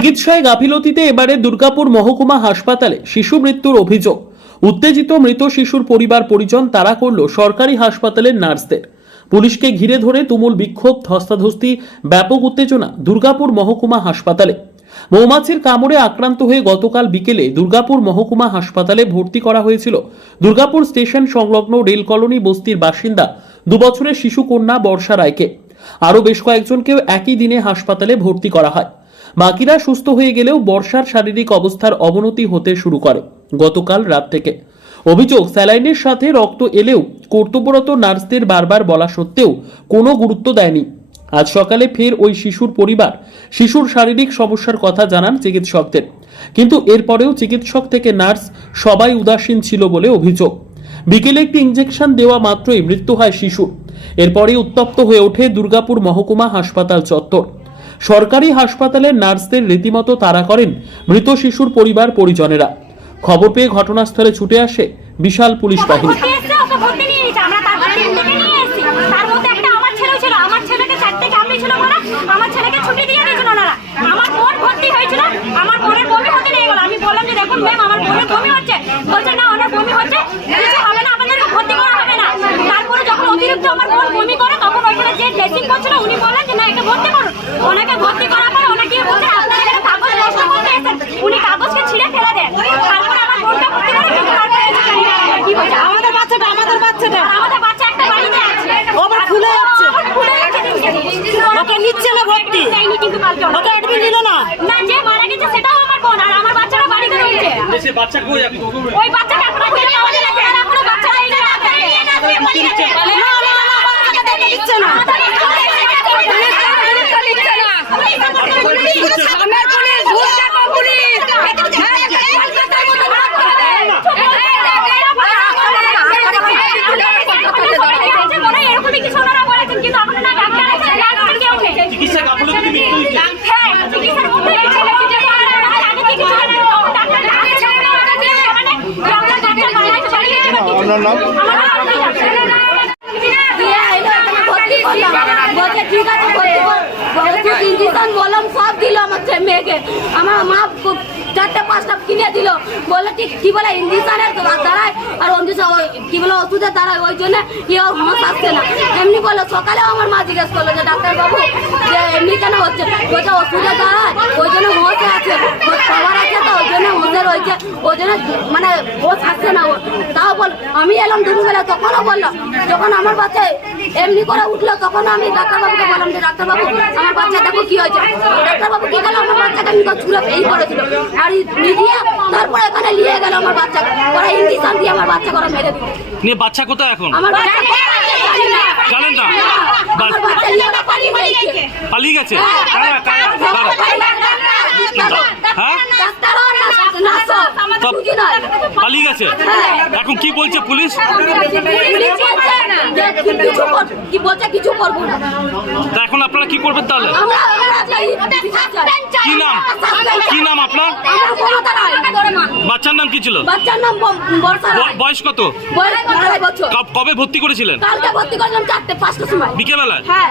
চিকিৎসায় গাফিলতিতে এবারে দুর্গাপুর মহকুমা হাসপাতালে শিশু মৃত্যুর অভিযোগ। উত্তেজিত মৃত শিশুর পরিবার পরিজন তারা করল সরকারি হাসপাতালের নার্সদের। পুলিশকে ঘিরে ধরে তুমুল বিক্ষোভ, ধস্তাধস্তি, ব্যাপক উত্তেজনা দুর্গাপুর মহকুমা হাসপাতালে। মৌমাছির কামড়ে আক্রান্ত হয়ে গতকাল বিকেলে দুর্গাপুর মহকুমা হাসপাতালে ভর্তি করা হয়েছিল দুর্গাপুর স্টেশন সংলগ্ন রেল কলোনি বস্তির বাসিন্দা দুবছরের শিশু কন্যা বর্ষা রায়কে। আরও বেশ কয়েকজনকেও একই দিনে হাসপাতালে ভর্তি করা হয়। বাকিরা সুস্থ হয়ে গেলেও বর্ষার শারীরিক অবস্থার অবনতি হতে শুরু করে গতকাল রাত থেকে। অভিযোগ, স্যালাইনের সাথে রক্ত এলেও কর্তব্যরত নার্সদের বারবার বলা সত্ত্বেও কোনো গুরুত্ব দেয়নি। আজ সকালে ফের ওই শিশুর পরিবার শিশুর শারীরিক সমস্যার কথা জানান চিকিৎসকদের। কিন্তু এরপরেও চিকিৎসক থেকে নার্স সবাই উদাসীন ছিল বলে অভিযোগ। বিকেলে একটি ইঞ্জেকশন দেওয়া মাত্রই মৃত্যু হয় শিশুর। এরপরই উত্তপ্ত হয়ে ওঠে দুর্গাপুর মহকুমা হাসপাতাল চত্বর। সরকারি হাসপাতালের নার্সদের রীতিমতো তাড়া করেন মৃত শিশুর পরিবার পরিজনেরা। খবর পেয়ে ঘটনাস্থলে ছুটে আসে বিশাল পুলিশ বাহিনী। আমার বোন ভর্তি হয়েছিল। আমার বোনের বমি হতে নিয়ে গেল। আমি বললাম যে, দেখুন ম্যাম, আমার বোনের বমি হচ্ছে। বলছে, না, ওনার বমি হচ্ছে। কিছু হবে না, আপনাদেরকে ভর্তি করা হবে না। তারপরে যখন অতিরিক্ত আমার বোন বমি করে, তখন ওইখানে যে ড্রেসিং করছিল, উনি বললেন যে, না, একে ভর্তি করুন। ওনাকে ভর্তি করার পরে ওনাকে বলছে, আপনারা এখানে কাগজ নষ্ট করতে এসেছেন। উনি কাগজকে ছিঁড়ে ফেলে দেন। তারপরে আমার বোনকে ভর্তি করে কিন্তু তারপরে না কি হয়েছে। আমাদের বাচ্চাটা আমাদের বাচ্চাটা আমাদের বাচ্চা একটা বাড়িতে আছে। ও আবার খুলে যাচ্ছে। খুলে যাচ্ছে ওকে নিচ্ছে না ভর্তি। কিন্তু কালকে ওকে admit নিল না। না, যে মারা গেছে সেটাও আমার বোন, আর আমার বাচ্চারা বাড়িতে রয়েছে। সে বাচ্চা কই এখন ওই বাচ্চাটা এখনও খুঁজে পাওয়া যাচ্ছে না। এখনও বাচ্চারা এই জায়গায় নিয়ে না দিয়ে পালিয়ে গেছে। না, না, না, বাচ্চাকে দেখতে দিচ্ছে না। আমার পুলিশ, ভুল দেখো পুলিশ। হ্যাঁ, কলকাতার মতো ভাগ করে। এরকমই কিছু ওনারা বলেছেন, কিন্তু এখনও না ডাক্তার আছে, না ডাক্তার কেউ নেই। চিকিৎসা গাফলতিতে মৃত্যু হয়েছে হ্যাঁ, চিকিৎসার মধ্যে এই ছেলেকে যে মারা গেল, আগে চিকিৎসা করে, তখন ডাক্তার ডাক্তার ছিল না, ওরা দিয়ে মানে ডাক্তার ডাক্তার বাড়ায় চলে গেছে বা কিছু। আপনার নাম? আমার নাম আব্দুল জাফর। দিয়ে এলো এখানে সব দিল আমার মা চারটে পাঁচটা কিনে বলল, ঠিক বলে দ্বারায় আর কি বলে ওষুধের দ্বারায় ওই জন্য আসছে না। এমনি বলল, সকালেও আমার মা জিজ্ঞেস এমনি কেন হচ্ছে? বলছে ওষুধের দ্বারায় ওই জন্য আছে খাবার আছে তো ওই জন্য রয়েছে। ওই জন্য মানে হোঁশ আসছে না আমি এলাম দুপুরবেলা তখনও বলল যখন আমার বাচ্চা এমনি করে উঠল তখন আমি ডাক্তারবাবুকে বললাম যে ডাক্তারবাবু আমার বাচ্চা দেখো কি হয়েছে। ডাক্তারবাবু কি গেল আমার বাচ্চাকে আমি ছুড়ে এই করেছিল। আর মিডিয়া তারপরে এখানে নিয়ে গেল আমার বাচ্চা ওরা ইঞ্জেকশন দিয়ে আমার বাচ্চা করে মেরে দিল। নিয়ে বাচ্চা কোথায় এখন? আমার বাচ্চা জানি জানেন না। নিয়ে পালিয়ে গেছে। কারা কারা হ্যাঁ ডাক্তারও না- নার্সও, আমাদের সব বুঝি নয়। হ্যাঁ। এখন কি বলছে পুলিশ? কিছু কি বলছে কিছু করব না। তা এখন আপনারা কি করবেন তাহলে। কি নাম? কি নাম আপনার। বাচ্চার নাম কি ছিল? বাচ্চার নাম বয়স কত? কবে ভর্তি করেছিলেন? কালকে ভর্তি করলাম চারটে পাঁচটার সময়। বিকেলবেলায়? হ্যাঁ।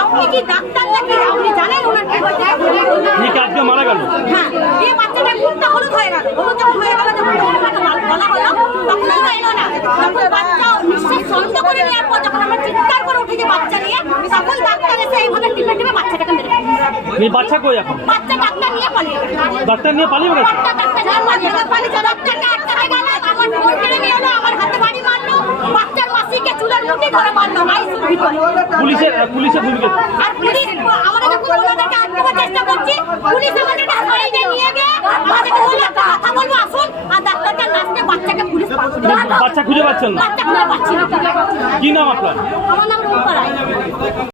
আপনি কি ডাক্তার নাকি? আপনি জানেন ওনার কি হয়েছে ঠিক আজকে মারা গেল হ্যাঁ এই বাচ্চাটা মুখটা হলুদ হয়ে গেল হলুদ যখন হয়ে গেল যখন তখন তাকে বলা হলো তখন ওরা এলো না যখন বাচ্চা নিঃশ্বাস বন্ধ করে নেওয়ার পর যখন আমরা চিৎকার করে উঠে যে বাচ্চা নিয়ে তখন ডাক্তার এসে এইভাবে টিপে টিপে বাচ্চাটাকে মেরে দিল। এই বাচ্চা কই এখন বাচ্চা ডাক্তার নিয়ে পালিয়ে গেছে। ডাক্তার নিয়ে পালিয়ে গেছে বাচ্চা ডাক্তার নিয়ে পালিয়ে গেছে। ডাক্তারকে আটকাতে গেলে আমার ফোন কেড়ে নিয়ে এলো, আমার হাতে বাড়ি মারলো, বাচ্চার মাসিকে চুলের মুঠি ধরে মারলো, আইসিইউর ভিতরে। পুলিশের পুলিশের ভূমিকা আর পুলিশ আমরা যখন ওনাদেরকে আটকাবার চেষ্টা করছি, পুলিশ আমাদেরকে ধরে নিয়ে গিয়ে আমাদেরকে বলল, কথা বলব, আসুন।" আর ডাক্তারকে লাস্টে বাচ্চাকে পুলিশ বাচ্চা খুঁজে পাচ্ছেন না বাচ্চা খুঁজে পাচ্ছি না। কি নাম আপনার আমার নাম রূপা রায়